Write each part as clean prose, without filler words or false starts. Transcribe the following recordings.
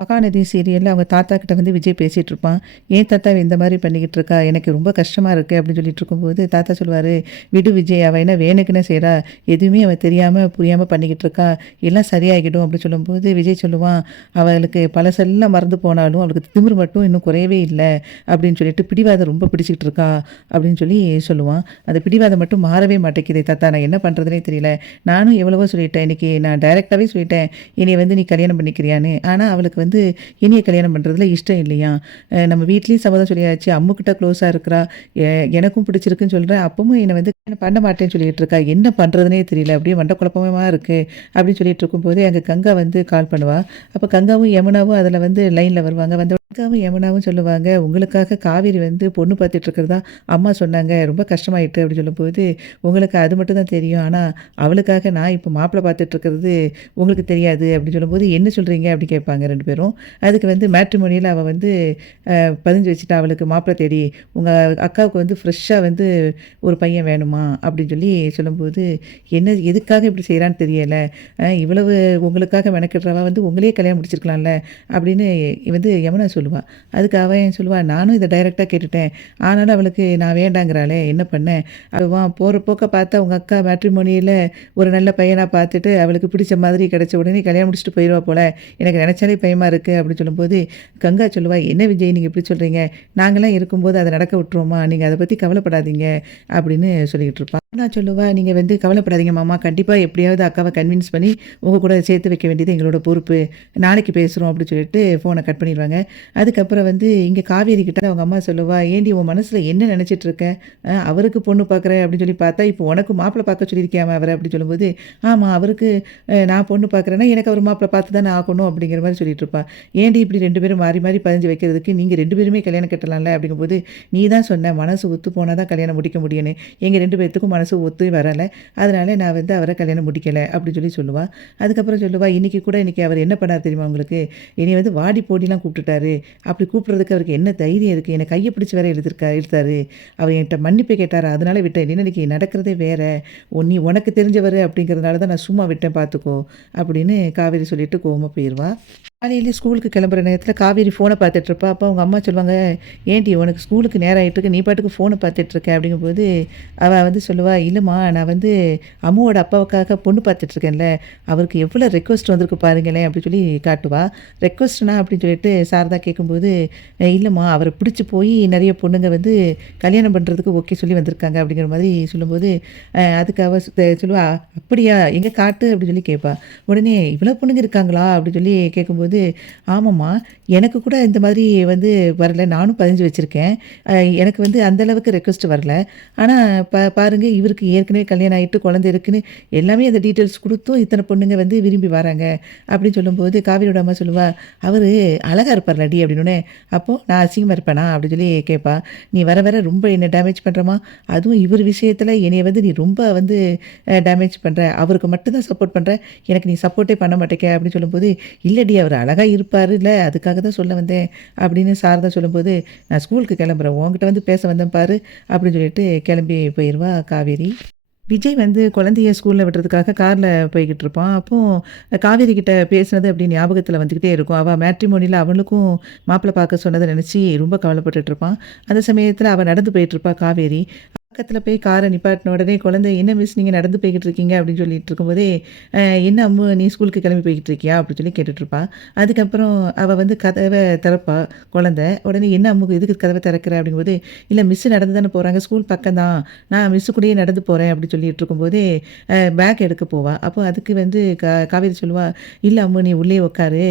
மகாநதி சீரியல்ல அவங்க தாத்தா கிட்ட வந்து விஜய் பேசிட்டு இருப்பான். "ஏன் தாத்தா இவ இந்த மாரி பண்ணிக்கிட்டு இருக்கா? எனக்கு ரொம்ப கஷ்டமா இருக்கு." அப்படின்னு சொல்லிட்டு இருக்கும்போது, தாத்தா சொல்லுவாரு, "விடு விஜய், அவ என்ன வேணுக்குன்னே செய்றா? எதுவுமே அவ தெரியாம, புரியாம பண்ணிக்கிட்டு இருக்கா. எல்லாம் சரியாகிடும்." அப்படின்னு சொல்லும்போது, விஜய் சொல்லுவான், "அவளுக்கு பழசெல்லாம் மறந்து போனாலும், அவளுக்கு திமிரு மட்டும் இன்னும் குறையவே இல்ல." அப்படின்னு சொல்லிட்டு, "பிடிவாதம் ரொம்ப பிடிச்சுக்கிட்டு இருக்கா." அப்படின்னு சொல்லி சொல்லுவான். "அந்த பிடிவாதம் மட்டும் மாறவே மாட்டேங்குதே தாத்தா. நான் என்ன பண்றதுன்னே தெரியல. நானும் எவ்வளவோ சொல்லிட்டேன். இன்னைக்கு நான் டைரக்ட்டாவே சொல்லிட்டேன். என்னைய வந்து நீ கல்யாணம் பண்ணிக்கிறியான்னு. ஆனா அவளுக்கு வந்து என்னைய கல்யாணம் பண்ணுறதுல இஷ்டம் இல்லையாம். நம்ம வீட்லயும் சம்மதம் சொல்லியாச்சு. அம்முகிட்ட க்ளோஸா இருக்கிறா. எ எனக்கும் பிடிச்சிருக்குன்னு சொல்றேன். அப்பவும் என்ன வந்து கல்யாணம் பண்ண மாட்டேன்னு சொல்லிட்டு இருக்கா. என்ன பண்ணுறதுன்னே தெரியல. அப்படியே மண்ட குழப்பமா இருக்கு." அப்படின்னு சொல்லிட்டு இருக்கும்போதே அங்க கங்கா வந்து கால் பண்ணுவா. அப்ப கங்காவும், யமுனாவும் அதில வந்து லைன்ல வருவாங்க. கங்காவும், யமுனாவும் சொல்லுவாங்க, "உங்களுக்காக காவேரி வந்து பொண்ணு பார்த்துட்டு இருக்கிறதா அம்மா சொன்னாங்க. ரொம்ப கஷ்டமாயிட்டு." அப்படின்னு சொல்லும்போது, "உங்களுக்கு அது மட்டும் தான் தெரியும். ஆனா அவளுக்காக நான் இப்போ மாப்பிள்ளை பார்த்துட்டு இருக்கிறது உங்களுக்கு தெரியாது." அப்படின்னு சொல்லும்போது, "என்ன சொல்றீங்க?" அப்படி கேட்பாங்க 2 பேரும். அதுக்கு வந்து மேட்ரிமோனியில அவ வந்து பதிஞ்சு வச்சுட்டா அவளுக்கு மாப்பிள்ளை தேடி. "உங்க அக்காவுக்கு வந்து ஃப்ரெஷ்ஷா வந்து ஒரு பையன் வேணுமா?" அப்படின்னு சொல்லி சொல்லும்போது, "என்ன எதுக்காக இப்படி செய்றான்னு தெரியல. இவ்வளவு உங்களுக்காக மெனக்கெடுறவ வந்து உங்களையே கல்யாணம் முடிச்சிருக்கலாம்ல." அப்படின்னு வந்து யமுனா சொல்லுவா. அதுக்கு அவ ஏன் சொல்லுவா, "நானும் இத டைரக்ட்டா கேட்டுட்டேன். ஆனாலும் அவளுக்கு நான் வேண்டாங்கிறாளே, என்ன பண்ண?" அதுவாம் போற போக்க பார்த்தா உங்க அக்கா மேட்ரிமோனியில ஒரு நல்ல பையனா பார்த்துட்டு, அவளுக்கு பிடிச்ச மாதிரி கிடைச்ச உடனே கல்யாணம் முடிச்சுட்டு போயிருவா போல. எனக்கு நினைச்சாலே பயமா இருக்கு." அப்படின்னு சொல்லும்போது, கங்கா சொல்லுவா, "என்ன விஜய் நீங்க இப்படி சொல்றீங்க? நாங்கலாம் இருக்கும்போது அத நடக்க விட்டுருவோமா? நீங்க அத பத்தி கவலைப்படாதீங்க." அப்படின்னு சொல்லிக்கிட்டு இருப்பா. நான் சொல்லுவா, "நீங்க வந்து கவலைப்படாதீங்க மாமா. கண்டிப்பா எப்படியாவது அக்காவ கன்வின்ஸ் பண்ணி உங்க கூட சேர்த்து வைக்க வேண்டியது எங்களோட பொறுப்பு. நாளைக்கு பேசுறோம்." அப்படின்னு சொல்லிட்டு ஃபோன கட் பண்ணிருவாங்க. அதுக்கப்புறம் வந்து இங்க காவேரி கிட்ட அவங்க அம்மா சொல்லுவா, "ஏன்டி உன் மனசுல என்ன நினைச்சிட்டு இருக்க? அவருக்கு பொண்ணு பார்க்குறேன் அப்படின்னு சொல்லி பார்த்தா, இப்போ உனக்கு மாப்பிள்ளை பார்க்க சொல்லியிருக்கியாமே அவர?" அப்படின்னு சொல்லும்போது, "ஆமா அவருக்கு நான் பொண்ணு பார்க்குறேன்னா, எனக்கு அவர் மாப்பிள்ளை பார்த்து தானே ஆகணும்." அப்படிங்கிற மாரி சொல்லிட்டு இருப்பா. "ஏன்டி இப்படி 2 பேரும் மாறி மாறி பதிஞ்சு வைக்கிறதுக்கு, நீங்க 2 பேருமே கல்யாணம் கட்டலாம்ல." அப்படிங்கும்போது, "நீ தான் சொன்ன மனசு ஒத்து போனா தான் கல்யாணம் முடிக்க முடியும்னு. எங்க 2 பேத்துக்கும் மனசு ஒத்து வரல. அதனால நான் வந்து அவர கல்யாணம் முடிக்கல." அப்படின்னு சொல்லி சொல்லுவா. அதுக்கப்புறம் சொல்லுவா, இன்னைக்கு அவர் என்ன பண்ணாரு தெரியுமா உங்களுக்கு? என்னைய வந்து வாடி போடிலாம் கூப்பிட்டுட்டாரு. அப்படி கூப்பிடுறதுக்கு அவருக்கு என்ன தைரியம் இருக்கு? என்ன கைய பிடிச்சு வேற இழுத்தாரு. அவர் என்கிட்ட மன்னிப்பு கேட்டாரு. அதனால விட்டேன். இல்லைன்னா இன்னைக்கு நடக்கிறதே வேற. நீ உனக்கு தெரிஞ்சவரு அப்படிங்கிறதுனால தான் நான் சும்மா விட்டேன் பார்த்துக்கோ." அப்படின்னு காவேரி சொல்லிட்டு கோவமா போயிருவா. காலையில ஸ்கூலுக்கு கிளம்புற நேரத்தில காவேரி ஃபோன பார்த்துட்ருப்பா. அப்போ அவங்க அம்மா சொல்லுவாங்க, "ஏன்டி உனக்கு ஸ்கூலுக்கு நேரம் ஆயிட்டுருக்கு. நீ பாட்டுக்கு ஃபோன பார்த்துட்ருக்க." அப்படிங்கும்போது, அவ வந்து சொல்லுவா, "இல்லம்மா நான் வந்து அம்முவோட அப்பாவுக்காக பொண்ணு பார்த்துட்ருக்கேன்ல. அவருக்கு எவ்வளோ ரெக்வெஸ்ட் வந்திருக்கு பாருங்களேன்." அப்படி சொல்லி காட்டுவா. ரெக்வெஸ்ட்னா அப்படின்னு சொல்லிட்டு சாரதா கேட்கும்போது, இல்லம்மா அவர பிடிச்சு போய் நெறைய பொண்ணுங்க வந்து கல்யாணம் பண்ணுறதுக்கு ஓகே சொல்லி வந்திருக்காங்க." அப்படிங்கிற மாதிரி சொல்லும்போது, அதுக்கு அவ சொல்லுவா, "அப்படியா? எங்க காட்டு." அப்படின்னு சொல்லி கேட்பா. உடனே, "இவ்வளோ பொண்ணுங்க இருக்காங்களா?" அப்படின்னு சொல்லி கேட்கும்போது, "ஆமாம்மா, எனக்கு கூட இந்த மாதிரி வந்து வரல. நானும் பதிஞ்சு வச்சிருக்கேன். அ எனக்கு வந்து அந்த அளவுக்கு ரெக்வெஸ்ட் வரல. ஆனா பாருங்க இவருக்கு ஏற்கனவே கல்யாணம் ஆயிட்டு குழந்தை இருக்குன்னு எல்லாமே அந்த டீட்டெயில்ஸ் குடுத்தும் இத்தன பொண்ணுங்க வந்து விரும்பி வராங்க." அப்படின்னு சொல்லும்போது காவிரியோட அம்மா சொல்லுவா, "அவரு அழகா இருப்பார்லடி." அப்படின்னோனே, "அப்போ நான் அசிங்கமா இருப்பேனா?" அப்படின்னு சொல்லி கேட்பா. "நீ வர வர ரொம்ப என்ன டேமேஜ் பண்றம்மா. அதுவும் இவர் விஷயத்துல என்னைய வந்து நீ ரொம்ப வந்து டேமேஜ் பண்ற. அவருக்கு மட்டும் தான் சப்போர்ட் பண்ற. எனக்கு நீ சப்போர்ட்டே பண்ண மாட்டேக்க." அப்படின்னு சொல்லும்போது, "இல்லடி அவரு அழகா இருப்பாருல்ல, அதுக்காக தான் சொல்ல வந்தேன்." அப்படின்னு சாரதா சொல்லும்போது, "நான் ஸ்கூலுக்கு கிளம்புறேன். உன்கிட்ட வந்து பேச வந்தேன் பாரு." அப்படின்னு சொல்லிட்டு கிளம்பி போயிருவா காவேரி. விஜய் வந்து குழந்தைய ஸ்கூல்ல விடுறதுக்காக கார்ல போய்க்கிட்டு இருப்பான். அப்போ காவேரி கிட்ட பேசினது அப்படி ஞாபகத்துல வந்துகிட்டே இருக்கும். அவ மேட்ரிமோனில அவளுக்கும் மாப்பிள்ளை பார்க்க சொன்னத நினைச்சு ரொம்ப கவலைப்பட்டுட்டு இருப்பான். அந்த சமயத்துல அவ நடந்து போயிட்டுருப்பா காவேரி. பக்கத்துல போய் கார நிப்பாட்டின உடனே குழந்தை, "என்ன மிஸ் நீங்க நடந்து போய்க்கிட்டு இருக்கீங்க?" அப்படின்னு சொல்லிட்டு இருக்கும்போதே, என்ன அம்மு நீ ஸ்கூலுக்கு கிளம்பி போய்க்கிட்டு இருக்கியா?" அப்படின்னு சொல்லி கேட்டுட்ருப்பா. அதுக்கப்புறம் அவ வந்து கதவ திறப்பா குழந்தை. உடனே, "என்ன அம்மு எதுக்கு கதவ திறக்கிற?" அப்படிங்கும்போது, "இல்ல மிஸ் நடந்து தானே போறாங்க. ஸ்கூல் பக்கம் தான். நான் மிஸ் கூடயே நடந்து போறேன்." அப்படி சொல்லிட்டு இருக்கும்போதே, பேக் எடுக்க போவா. அப்போ அதுக்கு வந்து காவேரி சொல்லுவா, "இல்ல அம்மு நீ உள்ளயே உட்காரு.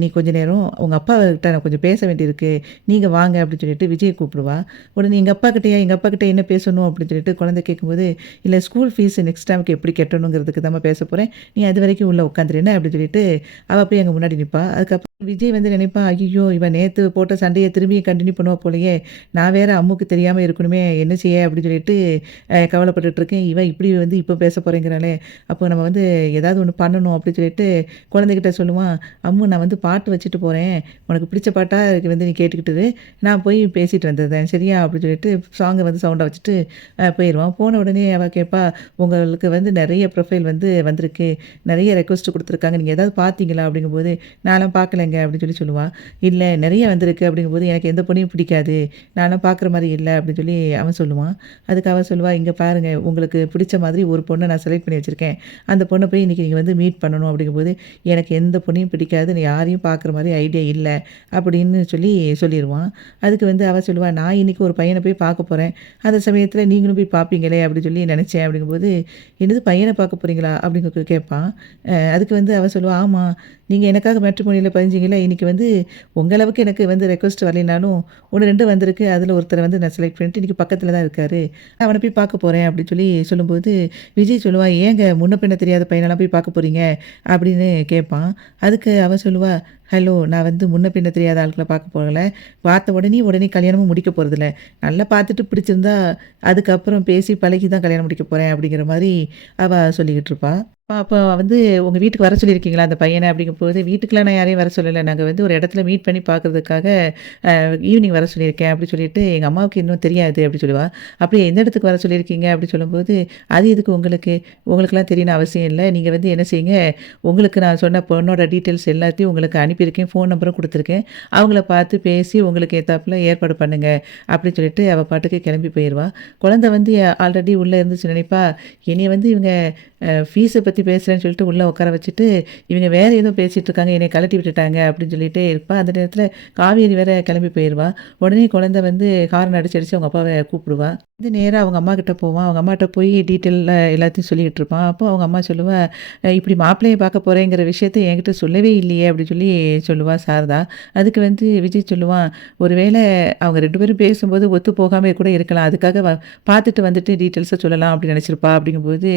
நீ கொஞ்ச நேரம் உங்க அப்பாகிட்ட நான் கொஞ்சம் பேச வேண்டியிருக்கு. நீங்க வாங்க." அப்படின்னு சொல்லிட்டு விஜய கூப்பிடுவா. உடனே, "எங்க அப்பா கிட்டயா? எங்க அப்பா கிட்ட என்ன பேசணும்?" அப்படின்னு சொல்லிட்டு குழந்தை கேட்கும்போது, "இல்ல ஸ்கூல் ஃபீஸ் நெக்ஸ்ட் டேர்ம்க்கு எப்படி கட்டணுங்கிறதுக்கு தாம்மா பேச போறேன். நீ அதுவரைக்கும் உள்ள உட்காந்துரு என்ன?" அப்படின்னு சொல்லிட்டு அவ போய் அங்க முன்னாடி நிப்பா. அதுக்கப்புறம் விஜய் வந்து நினைப்பான், "ஐய்யய்யோ! இவ நேத்து போட்ட சண்டைய திரும்பி கன்டின்யூ பண்ணுவா போலயே! நான் வேற அம்முக்கு தெரியாம இருக்கணுமே! என்ன செய்ய?" அப்படின்னு சொல்லிட்டு கவலைப்பட்டுட்டு இருக்கேன். இவ இப்படி வந்து இப்ப பேச போறேங்கிறாளே! அப்போ நம்ம வந்து ஏதாவது ஒண்ணு பண்ணணும் அப்படின்னு சொல்லிட்டு குழந்தைகிட்ட சொல்லுவான், "அம்மு நான் வந்து பாட்டு வச்சுட்டு போறேன். உனக்கு பிடிச்ச பாட்டா வந்து நீ கேட்டுக்கிட்டு இரு. நான் போய் பேசிட்டு வந்துடுறேன். சரியா?" அப்படின்னு சொல்லிட்டு சாங்க வந்து சவுண்டா வச்சுட்டு போயிருவான். போன உடனே அவ கேட்பா, "உங்களுக்கு வந்து நெறைய ப்ரொஃபைல் வந்து வந்திருக்கு. நெறைய ரெக்வெஸ்ட் குடுத்துருக்காங்க. நீங்க ஏதாவது பார்த்தீங்களா?" அப்படிங்கும்போது, "நான்லாம் பார்க்கலங்க. இல்லைங்க அப்படின்னு சொல்லுவா. இல்லை நிறைய வந்திருக்கு அப்படிங்கும்போது எனக்கு எந்த பொண்ணையும் பிடிக்காது. நான்லாம் பார்க்குற மாரி இல்ல அப்படின்னு சொல்லி அவன் சொல்லுவான். அதுக்கு அவ சொல்லுவா, "இங்க பாருங்க உங்களுக்கு பிடிச்ச மாதிரி ஒரு பொண்ண நான் செலக்ட் பண்ணி வச்சிருக்கேன். அந்த பொண்ண போய் இன்னைக்கு நீங்க வந்து மீட் பண்ணணும்." அப்படிங்கும்போது, "எனக்கு எந்த பொண்ணையும் பிடிக்காது. நான் யாரையும் பார்க்குற மாரி ஐடியா இல்ல." அப்படின்னு சொல்லிருவான். அதுக்கு வந்து அவ சொல்லுவா, "நான் இன்னைக்கு ஒரு பையன போய் பார்க்க போறேன். அந்த சமயத்தில நீங்களும் போய் பார்ப்பீங்களே அப்படின்னு சொல்லி நெனச்சேன்." அப்படிங்கும்போது, "என்னது பையன பார்க்க போறீங்களா?" அப்படின்னு கேட்பான். அதுக்கு வந்து அவ சொல்லுவா, "ஆமா. நீங்க எனக்காக மேட்ரிமோனில பதிஞ்சீங்கல்ல. இன்னைக்கு வந்து உங்க அளவுக்கு எனக்கு வந்து ரெக்வெஸ்ட் வரலைனாலும் 1, 2 வந்திருக்கு. அதில ஒருத்தர வந்து நான் செலக்ட் பண்ணிட்டு இன்னைக்கு பக்கத்தில தான் இருக்காரு. அவன போய் பார்க்க போறேன்." அப்படின்னு சொல்லும்போது, விஜய் சொல்லுவான், "ஏங்க முன்ன பின்ன தெரியாத பையனெல்லாம் போய் பார்க்க போறீங்க?" அப்படின்னு கேட்பான். அதுக்கு அவ சொல்லுவா, "ஹலோ! நான் வந்து முன்ன பின்ன தெரியாத ஆட்கள பார்க்க போகல. பார்த்த உடனே கல்யாணமும் முடிக்க போறதில்ல. நல்லா பார்த்துட்டு பிடிச்சிருந்தா, அதுக்கப்புறம் பேசி பழகி தான் கல்யாணம் முடிக்க போறேன்." அப்படிங்கிற மாரி அவ சொல்லிக்கிட்டு இருப்பா. அப்ப வந்து "உங்க வீட்டுக்கு வர சொல்லியிருக்கீங்களா அந்த பையன?" அப்படிங்கும்போது, "வீட்டுக்குலாம் நான் யாரையும் வர சொல்லல. நாங்க வந்து ஒரு இடத்துல மீட் பண்ணி பார்க்கறதுக்காக ஈவினிங் வர சொல்லியிருக்கேன்." அப்படி சொல்லிட்டு, "எங்க அம்மாவுக்கு இன்னும் தெரியாது." அப்படி சொல்லுவா. "அப்படியா எந்த இடத்துக்கு வர சொல்லியிருக்கீங்க?" அப்படி சொல்லும்போது, "அது எதுக்கு உங்களுக்கு? உங்களுக்கெல்லாம் தெரியணும்னு அவசியம் இல்ல. நீங்க வந்து என்ன செய்யுங்க, உங்களுக்கு நான் சொன்ன பொண்ணோட டீட்டெயில்ஸ் எல்லாத்தையும் உங்களுக்கு அனுப்பியிருக்கேன். ஃபோன் நம்பரும் குடுத்துருக்கேன். அவங்கள பார்த்து பேசி உங்களுக்கு ஏத்தாப்புல ஏற்பாடு பண்ணுங்க." அப்படின்னு சொல்லிட்டு அவ பாட்டுக்கு கிளம்பி போயிருவா. குழந்தை வந்து ஆல்ரெடி உள்ள இருந்துச்சு நினைப்பா, என்னைய வந்து இவங்க ஃபீஸ பத்தி பேசுறேன்னு சொல்லிட்டு உள்ள உட்கார வச்சுட்டு, இவங்க வேற ஏதோ பேசிட்டு இருக்காங்க. என்னைய கழட்டி விட்டுட்டாங்க அப்படின்னு சொல்லிட்டே இருப்பா. அந்த நேரத்தில காவேரி வேற கிளம்பி போயிருவா. உடனே குழந்தை வந்து ஹாரன் அடிச்சு அவங்க அப்பாவ கூப்பிடுவா. வந்து நேரா அவங்க அம்மாகிட்ட போவான். அவங்க அம்மாட்ட போய் டீட்டெயில்ல எல்லாத்தையும் சொல்லிக்கிட்டு இருப்பான். அப்போ அவங்க அம்மா சொல்லுவா, இப்படி மாப்பிள்ளைய பார்க்க போறேங்கிற விஷயத்த என்கிட்ட சொல்லவே இல்லையே!" அப்படின்னு சொல்லுவா சாரதா. அதுக்கு வந்து விஜய் சொல்லுவான், "ஒருவேளை அவங்க 2 பேரும் பேசும்போது ஒத்து போகாம கூட இருக்கலாம். அதுக்காக பார்த்துட்டு வந்துட்டு டீட்டெயில்ஸா சொல்லலாம் அப்படின்னு நினைச்சிருப்பா." அப்படிங்கும்போது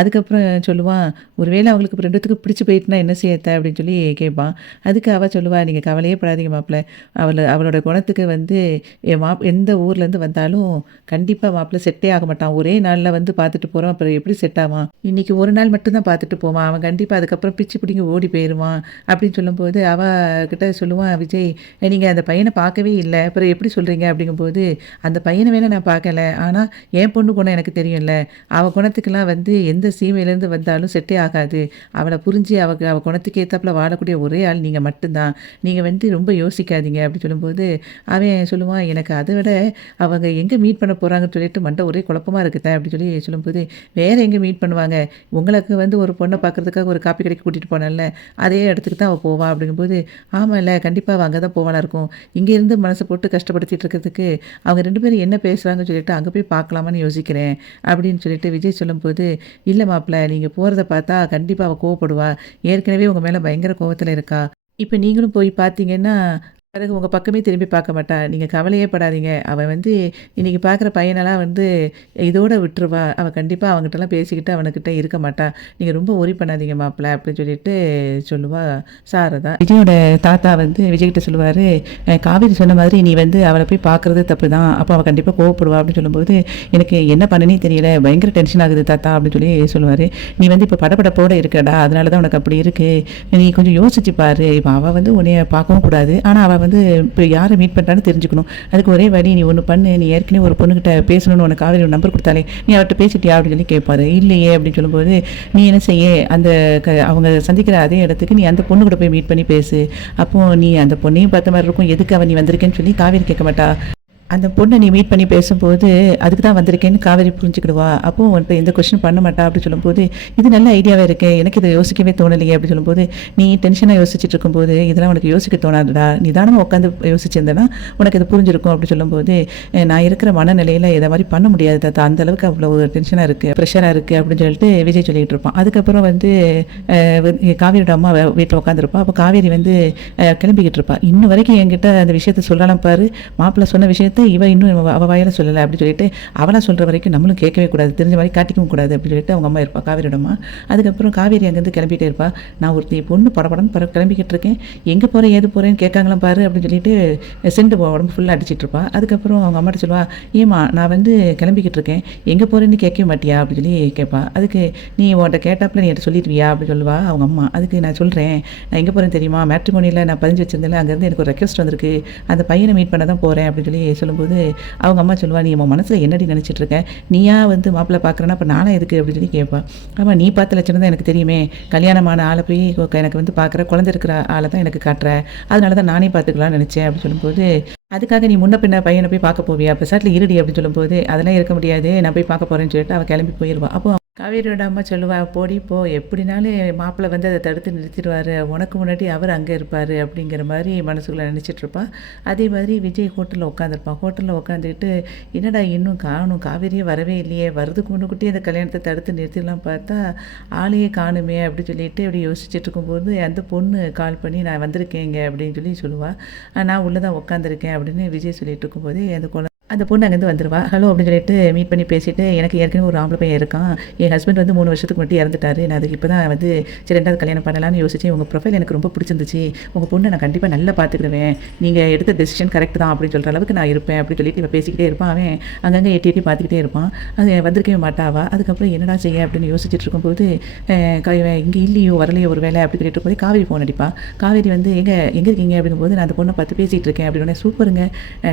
அதுக்கப்புறம் சொல்லுவான், "ஒருவேளை அவங்களுக்கு 2 பேத்துக்கும் பிடிச்சு போயிட்டுனா என்ன செய்ய அத்த?" அப்படின்னு கேட்பான். அதுக்கு அவ சொல்லுவா, "நீங்க கவலையே படாதீங்க மாப்பிள. அவளோட குணத்துக்கு வந்து எந்த ஊர்லேருந்து வந்தாலும் கண்டிப்பா மாப்பிள செட்டே ஆக மாட்டான். ஒரே நாள்ல வந்து பார்த்துட்டு போறோம். அப்புறம் எப்படி செட் ஆவான்? இன்னைக்கு ஒரு நாள் மட்டும் தான் பார்த்துட்டு போவான். அவன் கண்டிப்பா அதுக்கப்புறம் பிச்சு பிடுங்கி ஓடி போயிருவான்." அப்படின்னு சொல்லும்போது அவ கிட்ட சொல்லுவான் விஜய், "நீங்க அந்த பையன பார்க்கவே இல்ல. அப்புறம் எப்படி சொல்றீங்க?" அப்படிங்கும்போது, "அந்த பையன வேணா நான் பார்க்கல. ஆனா என் பொண்ணு குணம் எனக்கு தெரியும்ல. அவ குணத்துக்கெல்லாம் வந்து எந்த சீமையிலேருந்து வந்தாலும் செட்டே ஆகாது. அவள புரிஞ்சு அவ குணத்துக்கு ஏத்தாப்புல வாழக்கூடிய ஒரே ஆள் நீங்க மட்டும் தான். நீங்க வந்து ரொம்ப யோசிக்காதீங்க." அப்படி சொல்லும்போது, அவன் சொல்லுவான், "எனக்கு அத விட அவங்க எங்க மீட் பண்ண போறாங்கன்னு சொல்லிட்டு மண்ட ஒரே குழப்பமா இருக்குத." அப்படி சொல்லும்போது, "வேற எங்க மீட் பண்ணுவாங்க? உங்களுக்கு வந்து ஒரு பொண்ண பார்க்கறதுக்காக ஒரு காப்பி கடைக்கு கூட்டிட்டு போனேன்ல, அதே இடத்துக்கு தான் அவ போவா." அப்படிங்கும்போது, "ஆமால்ல, கண்டிப்பா அவ அங்க தான் போவாளா இருக்கும். இங்க இருந்து மனச போட்டு கஷ்டப்படுத்திட்டு இருக்கிறதுக்கு, அவங்க 2 பேரும் என்ன பேசுறாங்கன்னு சொல்லிட்டு அங்க போய் பார்க்கலாமான்னு யோசிக்கிறேன்." அப்படின்னு சொல்லிட்டு விஜய் சொல்லும்போது, "இல்ல மாப்ள, நீங்க போறத பார்த்தா கண்டிப்பா அவ கோவப்படுவா. ஏற்கனவே உங்க மேல பயங்கர கோவத்துல இருக்கா. இப்ப நீங்களும் போய் பார்த்தீங்கன்னா, பிறகு உங்க பக்கமே திரும்பி பார்க்க மாட்டா. நீங்க கவலையே படாதீங்க. அவ வந்து இன்னைக்கு பார்க்குற பையனெல்லாம் வந்து இதோட விட்டுருவா. அவ கண்டிப்பா அவன்கிட்டலாம் பேசிக்கிட்டு அவனுக்கிட்ட இருக்க மாட்டா. நீங்க ரொம்ப வொரி பண்ணாதீங்க மாப்ள." அப்படின்னு சொல்லிட்டு சொல்லுவா சாரதா. விஜயோட தாத்தா வந்து விஜய்கிட்ட சொல்லுவாரு, "காவேரி சொன்ன மாதிரி நீ வந்து அவள போய் பார்க்குறது தப்பு தான். அப்போ அவ கண்டிப்பா கோவப்படுவா." அப்படின்னு சொல்லும்போது, "எனக்கு என்ன பண்ணனே தெரியல. பயங்கர டென்ஷன் ஆகுது தாத்தா." அப்படின்னு சொல்லுவாரு. "நீ வந்து இப்போ படபடப்போட இருக்கடா. அதனால தான் உனக்கு அப்படி இருக்கு. நீ கொஞ்சம் யோசிச்சு பாரு. இப்ப அவ வந்து உன்னைய பார்க்கவும் கூடாது. ஆனா அவ வந்து இப்போ யாரை மீட் பண்ணுறான்னு தெரிஞ்சுக்கணும். அதுக்கு ஒரே வழி நீ ஒன்று பண்ணு. நீ ஏற்கனவே ஒரு பொண்ணுகிட்ட பேசணும்னு உனக்கு காவேரி ஒரு நம்பர் கொடுத்தாலே, நீ அவர்கிட்ட பேசிட்டியா?" அப்படின்னு கேட்பாரு. "இல்லையே." அப்படின்னு சொல்லும்போது, "நீ என்ன செய்ய, அந்த அவங்க சந்திக்கிற அதே இடத்துக்கு நீ அந்த பொண்ணு கூட போய் மீட் பண்ணி பேசு. அப்போ நீ அந்த பொண்ணையும் பார்த்த மாதிரி இருக்கும். எதுக்கு அவ நீ வந்திருக்கேன்னு சொல்லி காவேரி கேட்க மாட்டா. அந்த பொண்ண நீ மீட் பண்ணி பேசும்போது, அதுக்கு தான் வந்திருக்கேன்னு காவேரி புரிஞ்சுக்கிடுவா. அப்போ உன்ட்ட எந்த கொஸ்டினும் பண்ண மாட்டா." அப்படி சொல்லும்போது, "இது நல்ல ஐடியாவா இருக்கே. எனக்கு இத யோசிக்கவே தோணலையே." அப்படி சொல்லும்போது, "நீ டென்ஷனா யோசிச்சுட்டு இருக்கும்போது, இதெல்லாம் உனக்கு யோசிக்க தோணாதுடா. நிதானமா உட்காந்து யோசிச்சிருந்தேன்னா, உனக்கு இது புரிஞ்சிருக்கும்." அப்படி சொல்லும்போது, "நான் இருக்கிற மனநிலையில இத மாரி பண்ண முடியாது தாத்தா. அந்த அளவுக்கு அவ்வளோ டென்ஷனா இருக்கு, ப்ரெஷரா இருக்கு." அப்படின்னு சொல்லிட்டு விஜய் சொல்லிட்டு இருப்பான். அதுக்கப்புறம் வந்து காவேரியோட அம்மா வீட்ல உட்காந்துருப்பா. அப்போ காவேரி வந்து கிளம்பிக்கிட்டு இருப்பா. "இன்னும் வரைக்கும் என்கிட்ட அந்த விஷயத்த சொல்லலாம் பாரு. மாப்பிள்ளை சொன்ன விஷயத்த இவ இன்னும் அவ வாயால சொல்லலை." அப்படி சொல்லிட்டு, "அவளா சொல்ற வரைக்கும் நம்மளும் கேட்கவே கூடாது. தெரிஞ்ச மாதிரி காட்டிக்கவும் கூடாது." அப்படின்னு சொல்லிட்டு அவங்க அம்மா இருப்பா, காவேரியோட அம்மா. அதுக்கப்புறம் காவேரி அங்கேருந்து கிளம்பிட்டே இருப்பா. "நான் ஒருத்தி பொண்ணு படபடன்னு கிளம்பிக்கிட்டு இருக்கேன். எங்கே போகிறேன் ஏது போகிறேன்னு கேட்காங்களாம் பாரு." அப்படின்னு சொல்லிட்டு செண்டு உடம்பு ஃபுல்லாக அடிச்சிட்டு இருப்பா. அதுக்கப்புறம் அவங்க அம்மாட்ட சொல்லுவா, "ஏம்மா, நான் வந்து கிளம்பிக்கிட்டு இருக்கேன். எங்கே போகிறேன்னு கேட்கவே மாட்டியா?" அப்படின்னு சொல்லி கேட்பா. அதுக்கு, "நீ உன்கிட்ட கேட்டாப்புல நீ என்கிட்ட சொல்லிடுவியா?" அப்படின்னு சொல்லுவா அவங்க அம்மா. அதுக்கு நான் சொல்கிறேன், "நான் எங்கே போகிறேன்னு தெரியுமா? மேட்ரிமோனியில் நான் பதிஞ்சு வச்சிருந்தேன். அங்கேருந்து எனக்கு ஒரு ரெக்வெஸ்ட் வந்திருக்கு. அந்த பையனை மீட் பண்ண தான் போகிறேன்." அப்படின்னு சொல்லி சொல்லும்போது, சொல்லும்போது, அவங்க அம்மா சொல்லுவா, "நீ உன் மனசுல என்னடி நெனச்சிட்டு இருக்க? நீயா வந்து மாப்பிள்ளை பார்க்குறேன்னா, அப்ப நானா எதுக்கு?" அப்படின்னு சொல்லி கேட்பா. ஆமா, நீ பார்த்த லட்சணம் தான் எனக்கு தெரியுமே. கல்யாணமான ஆள போய் எனக்கு வந்து பார்க்குற, குழந்தை இருக்கிற ஆள தான் எனக்கு காட்டுற. அதனால தான் நானே பார்த்துக்கலாம்னு நெனச்சேன் அப்படின்னு சொல்லும்போது, "அதுக்காக நீ முன்ன பின்ன பையன போய் பார்க்க போவியா? பெசாட்ல இருடி" அப்படின்னு சொல்லும்போது, "அதெல்லாம் இருக்க முடியாது. நான் போய் பார்க்க போறேன்னு" சொல்லிட்டு அவ கிளம்பி போயிருவா. அப்போ காவேரியோட அம்மா சொல்லுவா, "போடி போ! எப்படினாலும் மாப்பிள வந்து அத தடுத்து நிறுத்திருவாரு. உனக்கு முன்னாடி அவரு அங்க இருப்பாரு." அப்படிங்கிற மாரி மனசுக்குள்ள நெனச்சிட்டு இருப்பா. அதே மாதிரி விஜய் ஹோட்டல்ல உட்காந்துருப்பான். ஹோட்டல்ல உட்காந்துக்கிட்டு, "என்னடா இன்னும் காணோம், காவேரியே வரவே இல்லையே! வரதுக்கு முன்னுக்கூட்டியே அந்த கல்யாணத்த தடுத்து நிறுத்திடலாம் பார்த்தா, ஆளையே காணுமே!" அப்படி சொல்லிட்டு அப்படி யோசிச்சுட்டு இருக்கும்போது, அந்த பொண்ணு கால் பண்ணி, "நான் வந்திருக்கேங்க" அப்படின்னு சொல்லி சொல்லுவா. "நான் உள்ள தான் உட்காந்துருக்கேன்" அப்படின்னு விஜய் சொல்லிட்டு இருக்கும்போதே, அந்த பொண்ணு அங்கேருந்து வந்துருவா. ஹலோ அப்படின்னு சொல்லிட்டு மீட் பண்ணி பேசிட்டு, "எனக்கு ஏற்கனவே ஒரு ஆம்பளை பையன் இருக்கான். என் ஹஸ்பண்ட் வந்து 3 வருஷத்துக்கு முன்னாடி இறந்துட்டாரு. நான் அதுக்கு இப்போ தான் வந்து சரி 2வது கல்யாணம் பண்ணலான்னு யோசிச்சேன். உங்க ப்ரொஃபைல் எனக்கு ரொம்ப பிடிச்சிருந்துச்சு. உங்க பொண்ணை நான் கண்டிப்பா நல்லா பார்த்துக்கிடுவேன். நீங்க எடுத்த டெசிஷன் கரெக்ட் தான் அப்படின்னு சொல்ற அளவுக்கு நான் இருப்பேன்" அப்படின்னு சொல்லிட்டு இவன் பேசிக்கிட்டே இருப்பான். அவன் அங்கங்கே எட்டி எட்டி பார்த்துக்கிட்டே இருப்பான். அது வந்திருக்கவே மாட்டா அவ. அதுக்கப்புறம் என்னடா செய்ய அப்படின்னு யோசிச்சுட்டு இருக்கும்போது, இவன் இங்கே இல்லையோ வரலையோ ஒரு வேலை அப்படின்னு சொல்லிட்டு இருக்கும்போது காவேரி ஃபோன் அடிப்பா. காவேரி வந்து, எங்கே இருக்கீங்க?" அப்படிங்கும்போது, "நான் அந்த பொண்ணை பார்த்து பேசிகிட்டு இருக்கேன்" அப்படின்னோடனே, "சூப்பருங்க.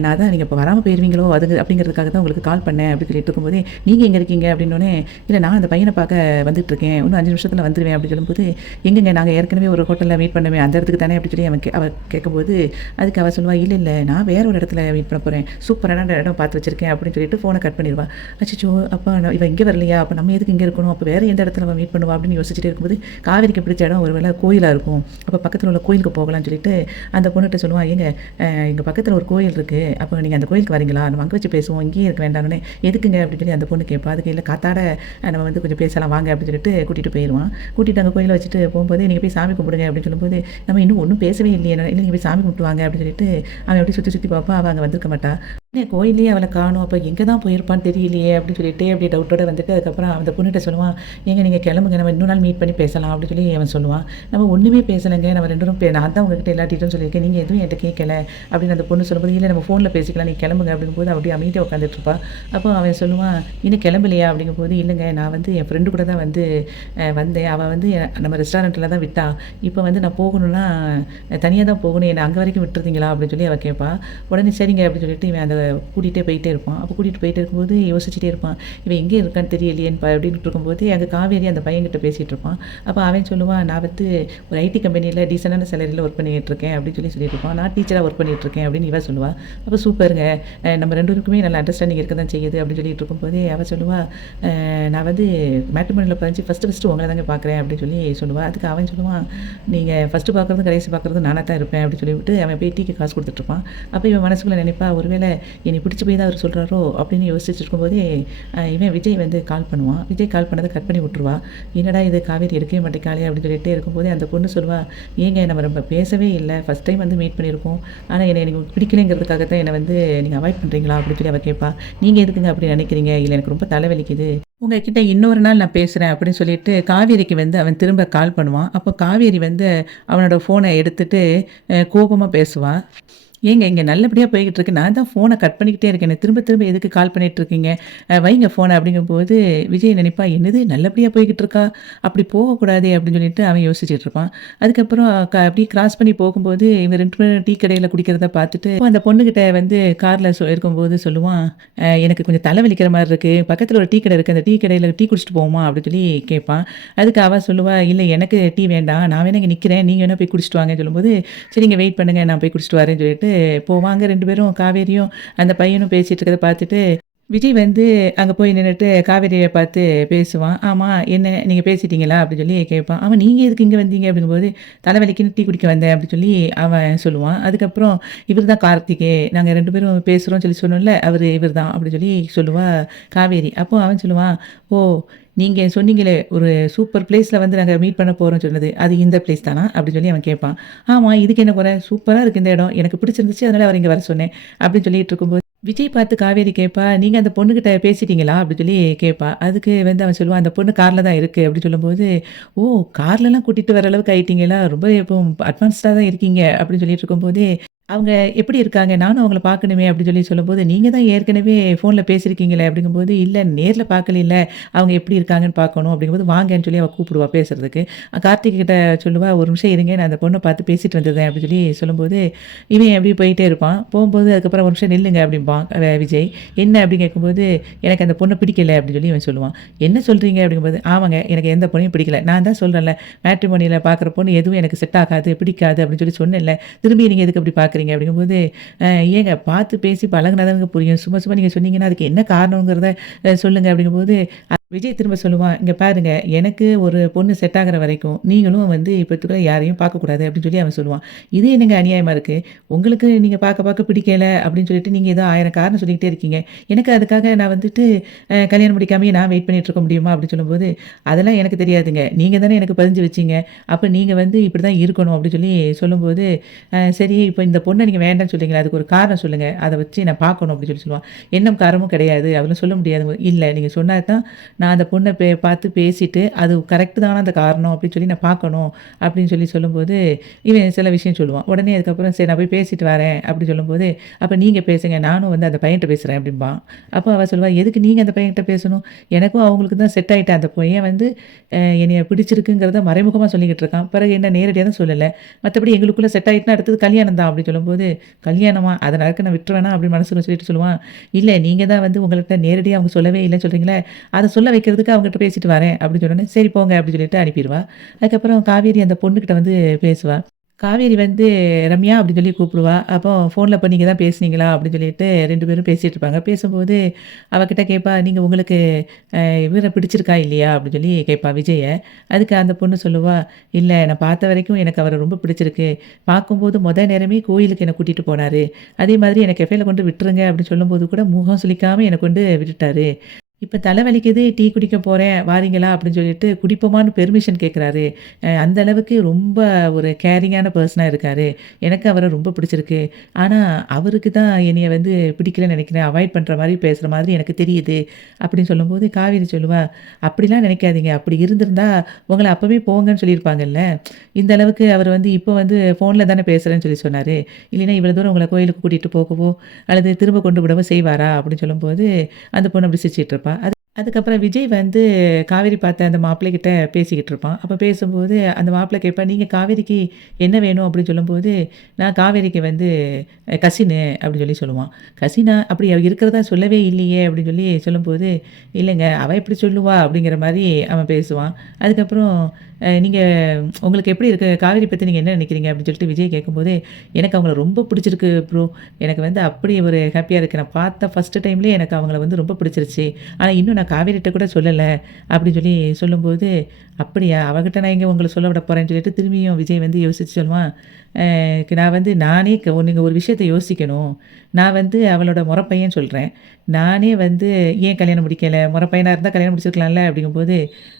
நான் தான் நீங்கள் இப்போ வராமல் போயிருவீங்களோ அப்படிங்கிறதுக்காக தான் உங்களுக்கு கால் பண்ணேன்" அப்படின்னு சொல்லிட்டு இருக்கும்போதே, "நீங்கள் எங்கே இருக்கீங்க?" அப்படின்னோடனே, "இல்லை, நான் அந்த பையனை பார்க்க வந்துட்டுருக்கேன். இன்னும் 5 நிமிஷத்தில் வந்துடுவேன்" அப்படின்னு சொல்லும்போது, "எங்கேங்க? நாங்கள் ஏற்கனவே ஒரு ஹோட்டலில் மீட் பண்ணுவேன், அந்த இடத்துக்கு தானே?" அப்படின்னு சொல்லி அவ கேட்கும்போது, அதுக்கு அவள் சொல்லுவா, "இல்லை இல்லை, நான் வேற ஒரு இடத்துல மீட் பண்ண போகிறேன். சூப்பரான இடம் பார்த்து வச்சிருக்கேன்" அப்படின்னு சொல்லிட்டு ஃபோனை கட் பண்ணிடுவா. அச்சச்சோ! அப்போ இவன் இங்கே வரலையா? அப்போ நம்ம எதுக்கு இங்கே இருக்கணும்? அப்போ வேறு எந்த இடத்துல அவன் மீட் பண்ணுவா அப்படின்னு யோசிச்சுட்டே இருக்கும்போது, காவேரிக்கு பிடிச்ச இடம் ஒரு வேளை கோயிலாக இருக்கும். அப்போ பக்கத்தில் உள்ள கோயிலுக்கு போகலான்னு சொல்லிட்டு அந்த பொண்ணுகிட்ட சொல்லுவான், "ஏங்க, இங்கே பக்கத்தில் ஒரு கோயில் இருக்குது. அப்போ நீங்கள் அந்த கோயிலுக்கு வரீங்களா? நம்ம அங்கே வச்சு பேசுவோம். இங்கேயே இருக்க வேண்டாம்னே." "எதுக்குங்க?" அப்படின்னு சொல்லி அந்த பொண்ணு கேட்பா. அதுக்கு, "இல்லை, காத்தாட நம்ம வந்து கொஞ்சம் பேசலாம் வாங்க" அப்படின்னு சொல்லிட்டு கூட்டிகிட்டு போயிடுவான். கூட்டிகிட்டு அங்கே கோயிலை வச்சுட்டு போகும்போது, "நீங்கள் போய் சாமி கும்பிடுங்க" அப்படின்னு சொல்லும்போது, நம்ம இன்னும் ஒன்றும் பேசவே இல்லையே, இல்லை நீங்கள் போய் சாமி கும்பிட்டு வாங்க அப்படின்னு சொல்லிட்டு அவன் அப்படி சுற்றி சுற்றி பார்ப்பான். அவள் அங்கே வந்திருக்க மாட்டா. கோயிலையே அவளை காணும். அப்போ எங்கே தான் போயிருப்பான்னு தெரியலையே அப்படின்னு சொல்லிட்டு அப்படியே டவுட்டோட வந்துட்டு, அதுக்கப்புறம் அந்த பொண்ணுகிட்ட சொல்லுவான், "ஏங்க, நீங்கள் கிளம்புங்க, நம்ம இன்னொரு நாள் மீட் பண்ணி பேசலாம்" அப்படின்னு சொல்லி அவன் சொல்லுவான். "நம்ம ஒன்றுமே பேசலைங்க, நம்ம 2 பேரும் நான் தான் உங்ககிட்ட எல்லா டீட்டெயிலும் சொல்லியிருக்கேன், நீங்கள் எதுவும் என்கிட்ட கேட்கல" அப்படின்னு அந்த பொண்ணு சொல்லும்போது, "இல்லை, நம்ம ஃபோனில் பேசிக்கலாம், நீ கிளம்புங்க" அப்படிங்கும்போது அப்படியே அமைதியாக உட்காந்துட்ருப்பா. அப்போ அவன் சொல்லுவான், "இன்னும் கிளம்பலையா?" அப்படிங்கும்போது, "இல்லைங்க, நான் வந்து என் ஃப்ரெண்டு கூட தான் வந்து வந்தேன். அவள் வந்து நம்ம ரெஸ்டாரண்ட்டில் தான் விட்டா. இப்போ வந்து நான் போகணும்னா தனியாக தான் போகணும், என்னை அங்கே வரைக்கும் விட்டுருந்தீங்களா?" அப்படின்னு சொல்லி அவள் கேட்பா. உடனே சரிங்க அப்படின்னு சொல்லிட்டு இவன் அந்த கூட்டிகிட்டே போயிட்டே இருப்பான். அப்போ கூட்டிகிட்டு போயிட்டே இருக்கும்போது யோசிச்சுட்டே இருப்பான், இவன் எங்கே இருக்கான்னு தெரியலையேன்னு அப்படின்ட்டு இருக்கும்போது, அங்கே காவேரி அந்த பையன்கிட்ட பேசிகிட்டு இருப்பான். அப்போ அவன் சொல்லுவான், "நான் வந்து ஒரு ஐடி கம்பெனியில் டீசெண்டான சேலரியில் ஒர்க் பண்ணிகிட்டு இருக்கேன்" அப்படின்னு சொல்லிட்டு இருப்பான். "நான் டீச்சராக ஒர்க் பண்ணிகிட்டு இருக்கேன்" அப்படின்னு இவன் சொல்லுவா. அப்போ சூப்பருங்க, நம்ம 2 பேருக்குமே நல்ல அண்டர்ஸ்டாண்டிங் இருக்க தான் செய்யுது அப்படின்னு சொல்லிட்டு இருக்கும்போதே அவள் சொல்லுவா, "நான் வந்து மேட்ரிமோனியில் பதிஞ்சு ஃபஸ்ட்டு உங்களை தாங்க பார்க்குறேன்" அப்படின்னு சொல்லி சொல்லுவா. அதுக்கு அவன் சொல்லுவான், "நீங்கள் ஃபஸ்ட்டு பார்க்குறதும் கடைசி பார்க்குறதும் நானாக தான் இருப்பேன்" அப்படின்னு சொல்லிவிட்டு அவன் போய் டீக்கு காசு கொடுத்துட்ருப்பான். அப்போ இவன் மனசுக்குள்ளே நினைப்பா, ஒருவேளை என்னை பிடிச்சி போய் தான் அவர் சொல்கிறாரோ அப்படின்னு யோசிச்சுட்டு இருக்கும்போதே, இவன் விஜய் வந்து கால் பண்ணுவான். விஜய் கால் பண்ணதை கட் பண்ணி விட்டுருவா. "என்னடா இது, காவேரி எடுக்கவே மாட்டேக்காளே" அப்படின்னு சொல்லிட்டே இருக்கும்போதே அந்த பொண்ணு சொல்லுவா, "ஏங்க, நம்ம ரொம்ப பேசவே இல்லை, ஃபஸ்ட் டைம் வந்து மீட் பண்ணியிருக்கோம். ஆனால் என்னை எனக்கு பிடிக்கலைங்கிறதுக்காக தான் என்னை வந்து நீங்கள் அவாய்ட் பண்ணுறீங்களா?" அப்படின்னு சொல்லி அவள் கேட்பா. "நீங்கள் எதுக்குங்க அப்படி நினைக்கிறீங்க? இல்லை, எனக்கு ரொம்ப தலைவலிக்குது. உங்ககிட்ட இன்னொரு நாள் நான் பேசுகிறேன்" அப்படின்னு சொல்லிட்டு காவேரிக்கு வந்து அவன் திரும்ப கால் பண்ணுவான். அப்போ காவேரி வந்து அவனோட ஃபோனை எடுத்துட்டு கோபமாக பேசுவா. "ஏங்க, இங்கே நல்லபடியா போய்கிட்டு இருக்கு. நான் தான் ஃபோனை கட் பண்ணிக்கிட்டே இருக்கேனே. திரும்ப திரும்ப எதுக்கு கால் பண்ணிட்டு இருக்கீங்க? வைங்க ஃபோனை" அப்படிங்கும்போது விஜய் நினைப்பா, "என்னது நல்லபடியா போய்கிட்டு இருக்கா? அப்படி போகக்கூடாதே" அப்படின்னு சொல்லிட்டு அவன் யோசிச்சுட்டு இருப்பான். அதுக்கப்புறம் அப்படியே கிராஸ் பண்ணி போகும்போது இவங்க 2 பேரும் டீ கடையில குடிக்கிறத பார்த்துட்டு அந்த பொண்ணுகிட்ட வந்து கார்ல இருக்கும்போது சொல்லுவான், "எனக்கு கொஞ்சம் தலைவலிக்கிற மாதிரி இருக்கு. பக்கத்தில் ஒரு டீ கடை இருக்கு. அந்த டீ கடையில் டீ குடிச்சிட்டு போவோமா?" அப்படின்னு சொல்லி கேட்பான். அதுக்கு அவ சொல்லுவா, "இல்லை, எனக்கு டீ வேண்டாம். நான் வேணா இங்கே நிற்கிறேன். நீங்க வேணா போய் குடிச்சிட்டு வாங்கன்னு" சொல்லும்போது, "சரிங்க, வெயிட் பண்ணுங்க, நான் போய் குடிச்சிட்டு வரேன்னு" சொல்லிட்டு போவாங்க. 2 பேரும் காவேரியும் அந்த பையனும் பேசிட்டு இருக்கிறத பார்த்துட்டு, விஜய் வந்து அங்க போய் நின்னுட்டு காவேரிய பார்த்து பேசுவான். "ஆமா, என்ன நீங்க பேசிட்டீங்களா?" அப்படின்னு சொல்லி கேட்பான். அவன், "நீங்க எதுக்கு இங்க வந்தீங்க?" அப்படிங்கும்போது, "தலைவலிக்குன்னு டீ குடிக்க வந்தேன்" அப்படின்னு சொல்லி அவன் சொல்லுவான். அதுக்கப்புறம், "இவர் தான் கார்த்திகே. நாங்க 2 பேரும் பேசுறோம்னு சொல்லி சொன்னோம்ல, அவரு இவர் தான்" அப்படின்னு சொல்லி சொல்லுவா காவேரி. அப்போ அவன் சொல்லுவான், "ஓ! நீங்க சொன்னீங்களே, ஒரு சூப்பர் பிளேஸ்ல வந்து நாங்க மீட் பண்ண போறோம்னு சொன்னது, அது இந்த பிளேஸ் தானா?" அப்படின்னு சொல்லி அவன் கேட்பான். "ஆமா, இதுக்கு என்ன குறை? சூப்பரா இருக்கு இந்த இடம். எனக்கு பிடிச்சிருந்துச்சு. அதனால அவர இங்க வர சொன்னேன்" அப்படின்னு சொல்லிட்டு இருக்கும்போது, விஜய் பார்த்து காவேரி கேட்பா, "நீங்க அந்த பொண்ணுகிட்ட பேசிட்டீங்களா?" அப்படின்னு சொல்லி கேட்பா. அதுக்கு வந்து அவன் சொல்லுவான், "அந்த பொண்ணு கார்ல தான் இருக்கு" அப்படின்னு சொல்லும்போது, "ஓ! கார்லலாம் கூட்டிட்டு வர அளவுக்கு ஆயிட்டீங்களா? ரொம்ப இப்போ அட்வான்ஸ்டா தான் இருக்கீங்க" அப்படின்னு சொல்லிட்டு இருக்கும்போதே, அவங்க எப்படி இருக்காங்க? நானும் அவங்கள பார்க்கணுமே அப்படின்னு சொல்லி சொல்லும்போது, நீங்க தான் ஏற்கனவே ஃபோன்ல பேசியிருக்கீங்களே அப்படிங்கும்போது, இல்ல நேர்ல பார்க்கலைல்ல. அவங்க எப்படி இருக்காங்கன்னு பார்க்கணும் அப்படிங்கும்போது, வாங்கன்னு சொல்லி அவ கூப்பிடுவா பேசுறதுக்கு. கார்த்திக் கிட்ட சொல்லுவா, "ஒரு நிமிஷம் இருங்க. நான் அந்த பொண்ண பார்த்து பேசிட்டு வந்துடுறேன்" அப்படின்னு சொல்லி சொல்லும்போது, இவன் அப்படியே போயிட்டே இருப்பான். போகும்போது அதுக்கப்புறம் "ஒரு நிமிஷம் நில்லுங்க" அப்படிம்பான் விஜய். "என்ன?" அப்படின்னு கேட்கும்போது, "எனக்கு அந்த பொண்ண பிடிக்கல" அப்படின்னு சொல்லி இவன் சொல்லுவான். "என்ன சொல்றீங்க?" அப்படிங்கும்போது, "ஆமாங்க. எனக்கு எந்த பொண்ணையும் பிடிக்கல. நான் தான் சொல்றேன்ல, மேட்ரிமோனியில பார்க்குற பொண்ணு எதுவும் எனக்கு செட் ஆகாது, பிடிக்காது அப்படின்னு சொல்லி சொன்னேன்ல. திரும்பி நீங்க எதுக்கு அப்படி பார்க்குறீங்க?" அப்படிங்கும்போது, ஏங்க பார்த்து பேசி பழகுனா தானங்க புரியும். சும்மா சும்மா நீங்க சொன்னீங்கன்னா, அதுக்கு என்ன காரணங்கிறத சொல்லுங்க அப்படிங்கும்போது, விஜய் திரும்ப சொல்லுவான், "இங்க பாருங்க, எனக்கு ஒரு பொண்ணு செட் ஆகுற வரைக்கும், நீங்களும் வந்து இப்பத்துக்குள்ள யாரையும் பார்க்கக்கூடாது" அப்படின்னு சொல்லி அவன் சொல்லுவான். இது என்னங்க அநியாயமா இருக்கு? உங்களுக்கு நீங்க பார்க்க பார்க்க பிடிக்கல அப்படின்னு சொல்லிட்டு, நீங்க ஏதோ 1000 காரணம் சொல்லிக்கிட்டே இருக்கீங்க. எனக்கு அதுக்காக நான் வந்துட்டு கல்யாணம் முடிக்காமயே நான் வெயிட் பண்ணிட்டு இருக்க முடியுமா? அப்படின்னு சொல்லும்போது, "அதெல்லாம் எனக்கு தெரியாதுங்க. நீங்க தானே எனக்கு பதிஞ்சு வச்சீங்க. அப்ப நீங்க வந்து இப்படிதான் இருக்கணும்" அப்படின்னு சொல்லி சொல்லும்போது, சரி இப்ப இந்த பொண்ண நீங்க வேண்டான்னு சொல்றீங்களே, அதுக்கு ஒரு காரணம் சொல்லுங்க. அத வச்சு நான் பார்க்கணும்" அப்படின்னு சொல்லி சொல்லுவான். "எண்ணம் காரணமும் கிடையாது. அதெல்லாம் சொல்ல முடியாது." "இல்ல நீங்க சொன்னா தான் நான் அந்த பொண்ண பார்த்து பேசிட்டு, அது கரெக்ட் தானா அந்த காரணம் அப்படின்னு சொல்லி நான் பார்க்கணும்." அப்படின்னு சொல்லி சொல்லும்போது, இவன் சில விஷயம் சொல்லுவான். உடனே அதுக்கப்புறம் சரி நான் போய் பேசிட்டு வரேன் அப்படின்னு சொல்லும்போது, "அப்ப நீங்க பேசுங்க. நானும் வந்து அந்த பையன்ட்ட பேசுறேன்" அப்படிம்பான். அப்ப அவ சொல்லுவா, "எதுக்கு நீங்க அந்த பையன்கிட்ட பேசணும்? எனக்கும் அவங்களுக்கு தான் செட் ஆயிட்டேன். அந்த பையன் வந்து என்னைய பிடிச்சிருக்குங்கிறத மறைமுகமா சொல்லிக்கிட்டு இருக்கான். பிறகு என்ன நேரடியா தான் சொல்லல. மத்தபடி எங்களுக்குள்ள செட் ஆயிட்டுனா அடுத்தது கல்யாணம் தான்" அப்படின்னு சொல்லும்போது, "கல்யாணமா? அத நடக்க நான் விட்டுருவேனா?" அப்படின்னு மனசுக்குள்ள சொல்லிட்டு சொல்லுவான். "இல்ல நீங்க தான் வந்து உங்கள்ட்ட நேரடியா அவங்க சொல்லவே இல்லன்னு சொல்றீங்களே, அத சொல்ல வைக்கிறதுக்கு அவங்ககிட்ட பேசிட்டு வரேன்" அப்படின்னு சொன்னோனே, "சரி போங்க" அப்படின்னு சொல்லிட்டு அனுப்பிருவா. அதுக்கப்புறம் காவேரி அந்த பொண்ணுகிட்ட வந்து பேசுவா. காவேரி வந்து ரம்யா அப்படின்னு சொல்லி கூப்பிடுவா. அப்போ ஃபோன்ல அப்ப நீங்க தான் பேசுனீங்களா? அப்படின்னு சொல்லிட்டு 2 பேரும் பேசிட்டு இருப்பாங்க. பேசும்போது அவகிட்ட கேட்பா, "நீங்க உங்களுக்கு இவர பிடிச்சிருக்கா இல்லையா?" அப்படின்னு சொல்லி கேட்பா விஜய. அதுக்கு அந்த பொண்ணு சொல்லுவா, "இல்ல நான் பார்த்த வரைக்கும் எனக்கு அவர ரொம்ப பிடிச்சிருக்கு. பார்க்கும்போது நேரமே கோயிலுக்கு என்ன கூட்டிட்டு போனாரு. அதே மாதிரி என்ன கெஃபேல கொண்டு விட்டுருங்க" அப்படின்னு சொல்லும்போது கூட முகம் சுளிக்காம என்ன கொண்டு விட்டுட்டாரு. இப்ப தலைவலிக்குது, டீ குடிக்க போறேன், வாரீங்களா? அப்படின்னு சொல்லிட்டு குடிப்போமான்னு பெர்மிஷன் கேட்குறாரு. அந்த அளவுக்கு ரொம்ப ஒரு கேரிங்கான பெர்சனா இருக்காரு. எனக்கு அவர ரொம்ப பிடிச்சிருக்கு. ஆனா, அவருக்கு தான் என்னைய வந்து பிடிக்கலன்னு நெனைக்கிறேன். அவாய்ட் பண்ற மாரி பேசுற மாதிரி எனக்கு தெரியுது. அப்படின்னு சொல்லும்போது, காவேரி சொல்லுவா, "அப்படிலாம் நெனைக்காதீங்க. அப்படி இருந்திருந்தா, உங்கள அப்பவே போங்கன்னு சொல்லியிருப்பாங்கல்ல. இந்த அளவுக்கு அவர் வந்து இப்போ வந்து ஃபோன்ல தானே பேசுறேன்னு சொல்லி சொன்னாரு. இல்லைன்னா இவ்வளோ தூரம் உங்கள கோயிலுக்கு கூட்டிட்டு போகவோ, அல்லது திரும்ப கொண்டு விடவோ செய்வாரா?" அப்படின்னு சொல்லும்போது, அந்த பொண்ணு அப்படி சிரிச்சுட்டு இருப்பா. அதுக்கப்புறம் விஜய் வந்து காவேரி பார்த்த அந்த மாப்பிள்ளை கிட்ட பேசிக்கிட்டு இருப்பான். அப்ப பேசும்போது அந்த மாப்பிள்ளை கேட்பான், "நீங்க காவேரிக்கு என்ன வேணும்?" அப்படின்னு சொல்லும்போது, "நான் காவேரிக்கு வந்து கசினு" அப்படின்னு சொல்லி சொல்லுவான். "கசினா? அப்படி அவ இருக்கிறதா சொல்லவே இல்லையே!" அப்படின்னு சொல்லி சொல்லும்போது, "இல்லைங்க, அவ எப்படி சொல்லுவா?" அப்படிங்கிற மாரி அவன் பேசுவான். அதுக்கப்புறம் "நீங்க உங்களுக்கு எப்படி இருக்கு? காவேரி பத்தி நீங்க என்ன நினைக்கிறீங்க?" அப்படின்னு சொல்லிட்டு விஜய் கேட்கும்போது, "எனக்கு அவங்கள ரொம்ப பிடிச்சிருக்கு ப்ரோ. எனக்கு வந்து அப்படி ஒரு ஹேப்பியா இருக்கு. நான் பார்த்த ஃபர்ஸ்ட் டைம்லயே எனக்கு அவங்கள வந்து ரொம்ப பிடிச்சிருச்சு. ஆனா இன்னும் நான் காவேரிட்ட கூட சொல்லல." அப்படின்னு சொல்லி சொல்லும்போது, "அப்படியா? அவகிட்ட நான் எங்க உங்கள சொல்ல விட போறேன்னு" சொல்லிட்டு திரும்பியும் விஜய் வந்து யோசிச்சு சொல்லுவான், நான் வந்து நானே நீங்க ஒரு விஷயத்த யோசிக்கணும். நான் வந்து அவளோட மொற பையன் சொல்றேன். நானே வந்து ஏன் கல்யாணம் முடிக்கல? மொற பையனா இருந்தா கல்யாணம் முடிச்சிருக்கலாம்ல." அப்படிங்கும்போது,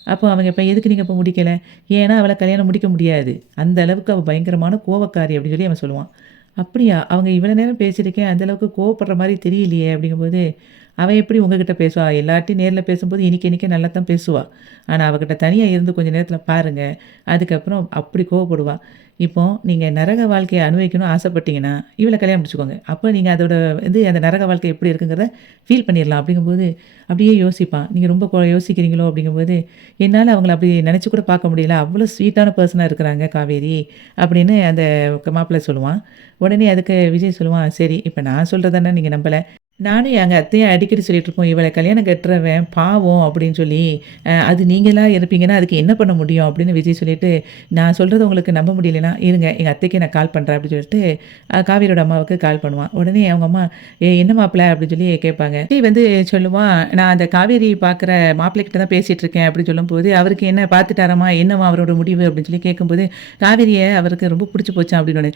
அப்போ அவங்க இப்ப எதுக்கு நீங்க இப்ப முடிக்கல? ஏன்னா அவள கல்யாணம் முடிக்க முடியாது. அந்த அளவுக்கு அவ பயங்கரமான கோவக்காரி அப்படின்னு சொல்லி அவன் சொல்லுவான். "அப்படியா? அவங்க இவ்வளோ நேரம் பேசியிருக்கேன். அந்த அளவுக்கு கோவப்படுற மாரி தெரியலையே!" அப்படிங்கும்போது, "அவ எப்படி உங்ககிட்ட பேசுவா? எல்லார்ட்டயும் நேர்ல பேசும்போது இனிக்க இனிக்க நல்லா தான் பேசுவா. ஆனா அவகிட்ட தனியா இருந்து கொஞ்ச நேரத்தில பாருங்க. அதுக்கப்புறம் அப்படி கோவப்படுவா. இப்போ நீங்க நரக வாழ்க்கைய அனுபவிக்கணும்னு ஆசைப்பட்டீங்கன்னா, இவள கல்யாணம் முடிச்சுக்கோங்க. அப்ப நீங்க அதோட வந்து அந்த நரக வாழ்க்கை எப்படி இருக்குங்கிறத ஃபீல் பண்ணிறலாம்." அப்படிங்கும்போது அப்படியே யோசிப்பான். "நீங்க ரொம்ப யோசிக்கிறீங்களோ?" அப்படிங்கும்போது, "என்னால அவங்கள அப்படி நெனச்சு கூட பார்க்க முடியல. அவ்வளோ ஸ்வீட்டான பெர்சனா இருக்கிறாங்க காவேரி." அப்படின்னு அந்த மாப்பிள்ளை சொல்லுவான். உடனே அதுக்கு விஜய் சொல்லுவான், "சரி, இப்ப நான் சொல்றத நீங்க நம்பல. நானும் எங்க அத்தையும் அடிக்கடி சொல்லிட்டுருப்போம், "இவள கல்யாணம் கட்டுறவன் பாவம்" அப்படின்னு சொல்லி. அது நீங்களா இருப்பீங்கன்னா, அதுக்கு என்ன பண்ண முடியும்?" அப்படின்னு விஜய் சொல்லிட்டு, "நான் சொல்றத உங்களுக்கு நம்ப முடியலன்னா, இருங்க எங்க அத்தைக்கு நான் கால் பண்றேன்" அப்படின்னு சொல்லிட்டு, காவேரியோட அம்மாவுக்கு கால் பண்ணுவான். உடனே அவங்க அம்மா, என்ன மாப்பிள?" அப்படின்னு சொல்லி கேட்பாங்க. விஜய் வந்து சொல்லுவான், "நான் அந்த காவேரி பார்க்குற மாப்பிள்ளை கிட்ட தான் பேசிட்டு இருக்கேன்" அப்படின்னு சொல்லும்போது, "அவருக்கு என்ன பார்த்துட்டாராம்மா? என்னம்மா அவரோட முடிவு?" அப்படின்னு சொல்லி கேட்கும்போது, "காவேரிய அவருக்கு ரொம்ப புடிச்சு போச்சாம்" அப்படின்னு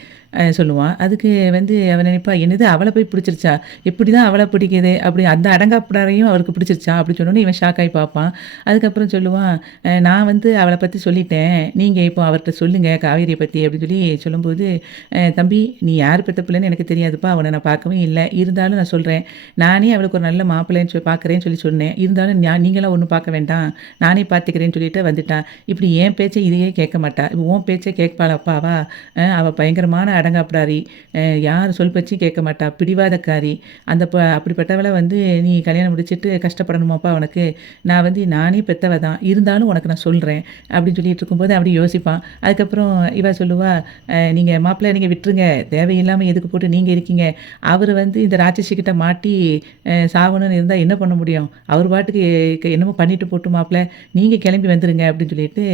சொல்லுவான். அதுக்கு வந்து அவ நினைப்பா, "என்னது அவள போய் புடிச்சிருச்சா? எப்படிதான் அவளை பிடிக்குது அப்படி அந்த அடங்காப்பிடாரையும் அவருக்கு பிடிச்சிருச்சா அப்படி சொன்னோன்னே இவன் ஷாக் ஆகி பார்ப்பான். அதுக்கப்புறம் சொல்லுவான், நான் வந்து அவளை பற்றி சொல்லிட்டேன், நீங்கள் இப்போ அவர்கிட்ட சொல்லுங்கள் காவேரியை பற்றி அப்படின்னு சொல்லி சொல்லும்போது, தம்பி நீ யார் பெற்ற பிள்ளைன்னு எனக்கு தெரியாதுப்பா, அவனை நான் பார்க்கவே இல்லை, இருந்தாலும் நான் சொல்கிறேன், நானே அவளுக்கு ஒரு நல்ல மாப்பிள்ளைன்னு சொல்லி பார்க்குறேன்னு சொல்லி சொன்னேன், இருந்தாலும் நீங்களாம் ஒன்றும் பார்க்க வேண்டாம், நானே பார்த்துக்கிறேன்னு சொல்லிட்டு வந்துட்டான். இப்படி என் பேச்சை இதையே கேட்க மாட்டா, இப்போ உன் பேச்சை கேட்பாள் அப்பாவா? அவள் பயங்கரமான அடங்காப்பிடாரி, யார் சொல் பேச்சும் கேட்க மாட்டா, பிடிவாதக்காரி. அந்த அப்படிப்பட்டவளை வந்து நீ கல்யாணம் முடிச்சுட்டு கஷ்டப்படணுமாப்பா உனக்கு? நான் வந்து நானே பெற்றவ தான், இருந்தாலும் உனக்கு நான் சொல்கிறேன் அப்படின்னு சொல்லிட்டு இருக்கும்போது அப்படி யோசிப்பான். அதுக்கப்புறம் இவ சொல்லுவா, நீங்கள் மாப்பிள்ளை நீங்கள் விட்டுருங்க, தேவையில்லாமல் எதுக்கு போட்டு நீங்கள் இருக்கீங்க, அவர் வந்து இந்த ராட்சசிக்கிட்ட மாட்டி சாகணும்னு இருந்தால் என்ன பண்ண முடியும், அவர் பாட்டுக்கு என்னமோ பண்ணிட்டு போட்டு மாப்பிள்ளை, நீங்கள் கிளம்பி வந்துடுங்க அப்படின்னு சொல்லிட்டு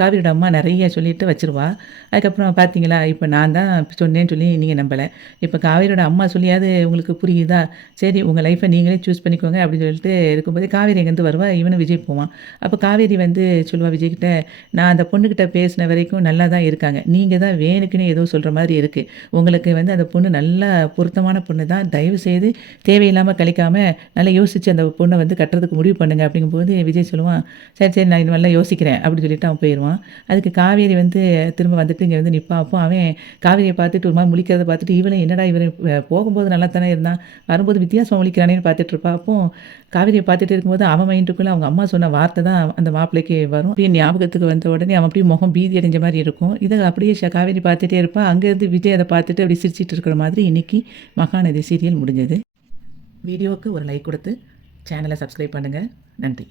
காவிரியோட அம்மா நிறைய சொல்லிட்டு வச்சிருவா. அதுக்கப்புறம் பார்த்தீங்களா, இப்போ நான் தான் சொன்னேன்னு சொல்லி நீங்கள் நம்பலை, இப்போ காவேரியோட அம்மா சொல்லியாவது உங்களுக்கு புரியுதா? சரி உங்கள் லைஃப்பை நீங்களே சூஸ் பண்ணிக்கோங்க அப்படின்னு சொல்லிட்டு இருக்கும்போது காவேரி எங்கேருந்து வருவா, இவனும் விஜய் போவான். அப்போ காவேரி வந்து சொல்லுவா விஜய்கிட்ட, நான் அந்த பொண்ணுக்கிட்ட பேசின வரைக்கும் நல்லா தான் இருக்காங்க, நீங்கள் தான் வேணுக்குன்னு ஏதோ சொல்கிற மாதிரி இருக்குது, உங்களுக்கு வந்து அந்த பொண்ணு நல்லா பொருத்தமான பொண்ணு தான், தயவு செய்து தேவையில்லாமல் கழிக்காமல் நல்லா யோசித்து அந்த பொண்ணை வந்து கட்டுறதுக்கு முடிவு பண்ணுங்க அப்படிங்கும்போது விஜய் சொல்லுவான், சரி சரி நான் இன்னும் நல்லா யோசிக்கிறேன் அப்படின்னு சொல்லிட்டு அவன் போயிடுவான். அதுக்கு காவேரி வந்து திரும்ப வந்துட்டு இங்கே வந்து நிற்பான். அப்போ அவன் காவேரியை பார்த்துட்டு ஒரு மாதிரி முழிக்கிறத பார்த்துட்டு, இவனை என்னடா இவன் போகும்போது நல்லா தானே இருந்தான், வரும்போது வித்தியாசம் முழிக்கிறானேன்னு பார்த்துட்டு இருப்பா. அப்போ காவேரியை பார்த்துட்டு இருக்கும்போது அவன் மைண்டுக்குள்ளே அவங்க அம்மா சொன்ன வார்த்தை தான் அந்த மாப்பிள்ளைக்கு வரும். அப்படியே ஞாபகத்துக்கு வந்த உடனே அவன் அப்படியே முகம் பீதி அடைஞ்ச மாதிரி இருக்கும். இதை அப்படியே காவேரி பார்த்துட்டே இருப்பான். அங்கேருந்து விஜய் அதை பார்த்துட்டு அப்படி சிரிச்சிட்டு இருக்கிற மாதிரி இன்றைக்கி மகாநதி சீரியல் முடிஞ்சது. வீடியோவுக்கு ஒரு லைக் கொடுத்து சேனலை சப்ஸ்கிரைப் பண்ணுங்கள். நன்றி.